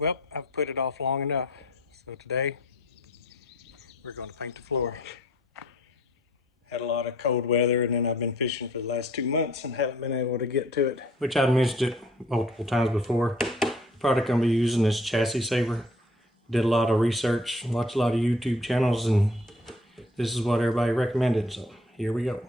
Well, I've put it off long enough. So today we're going to paint the floor. Had a lot of cold weather, and then I've been fishing for the last 2 months and haven't been able to get to it. Which I've mentioned it multiple times before. Product I'm going to be using is Chassis Saver. Did a lot of research, watched a lot of YouTube channels, and this is what everybody recommended. So here we go.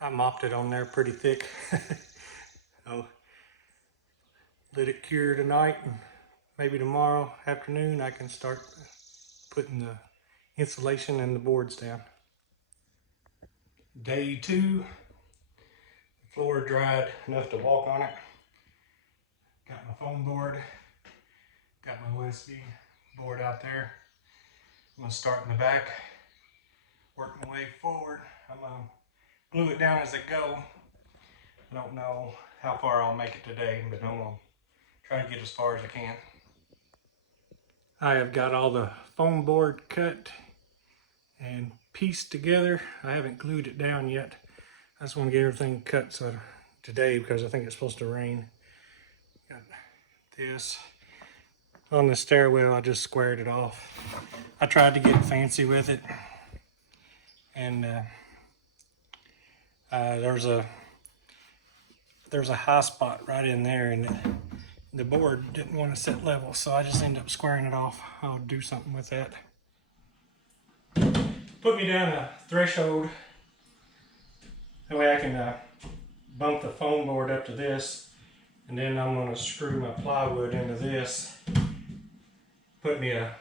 I mopped it on there pretty thick. So let it cure tonight, and maybe tomorrow afternoon I can start putting the insulation and the boards down. Day 2, the floor dried enough to walk on it. Got my foam board, got my OSB board out there. I'm gonna start in the back, work my way forward. I'm gonna glue it down as I go. I don't know how far I'll make it today, but I'm gonna try to get as far as I can. I have got all the foam board cut and pieced together. I haven't glued it down yet. I just want to get everything cut so today, because I think it's supposed to rain. Got this. On the stairwell, I just squared it off. I tried to get fancy with it, and there's a high spot right in there, and the board didn't want to sit level, so I just ended up squaring it off. I'll do something with that. Put me down a threshold. That way I can bump the foam board up to this, and then I'm going to screw my plywood into this. Put me a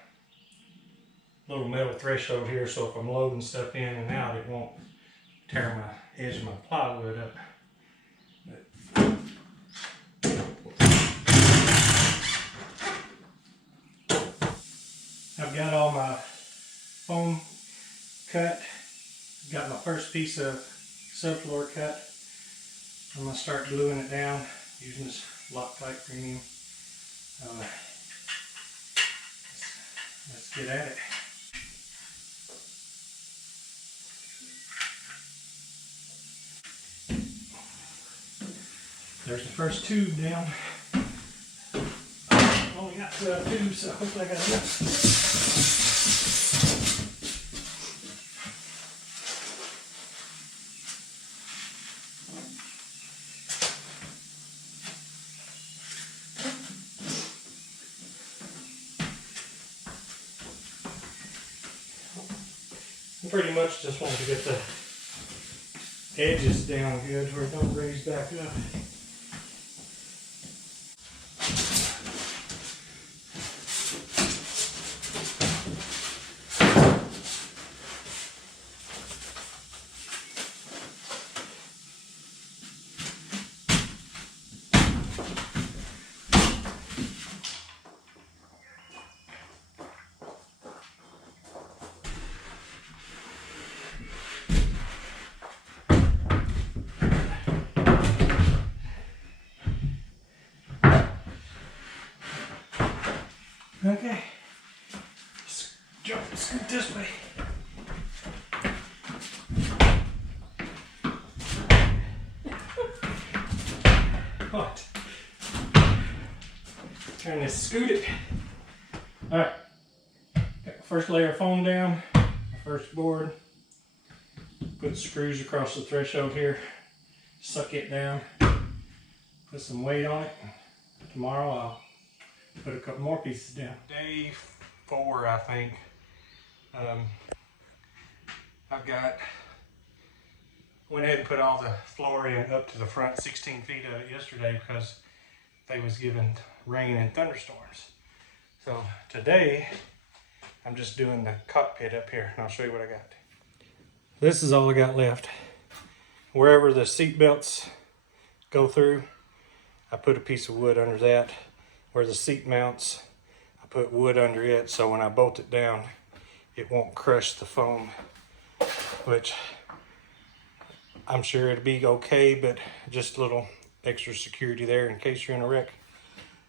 little metal threshold here, so if I'm loading stuff in and out, it won't tear my edge of my plywood up. I've got all my foam cut. Got my first piece of subfloor cut. I'm going to start gluing it down using this Loctite premium. Let's get at it. There's the first tube down. Only got 12 tubes, so hopefully I got enough. I pretty much just want to get the edges down good where it don't raise back up. Okay, scoot this way. What? Trying to scoot it. All right, got the first layer of foam down, my first board. Put the screws across the threshold here, suck it down, put some weight on it. Tomorrow I'll put a couple more pieces down. Day 4, I think. went ahead and put all the floor in up to the front, 16 feet of it yesterday because they was given rain and thunderstorms. So today I'm just doing the cockpit up here, and I'll show you what I got. This is all I got left. Wherever the seat belts go through, I put a piece of wood under that. Where the seat mounts, I put wood under it, so when I bolt it down, it won't crush the foam, which I'm sure it'll be okay, but just a little extra security there in case you're in a wreck.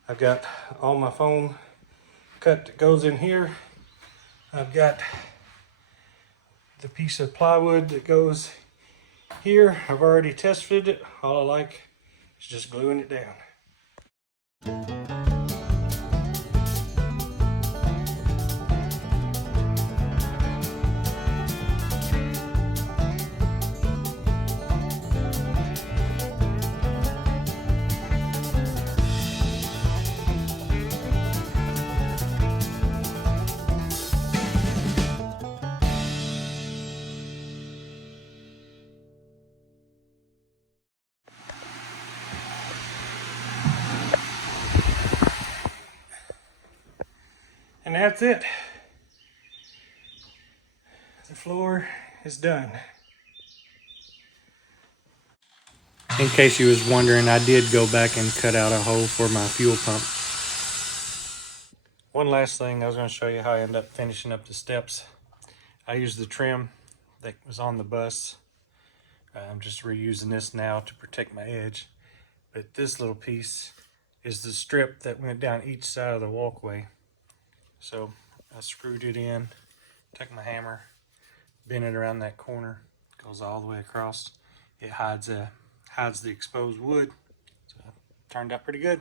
I've got all my foam cut that goes in here. I've got the piece of plywood that goes here. I've already test fitted it. All I like is just gluing it down. And that's it. The floor is done. In case you was wondering, I did go back and cut out a hole for my fuel pump. One last thing, I was going to show you how I end up finishing up the steps. I used the trim that was on the bus. I'm just reusing this now to protect my edge. But this little piece is the strip that went down each side of the walkway. So I screwed it in, took my hammer, bent it around that corner, goes all the way across. It hides the exposed wood. So it turned out pretty good.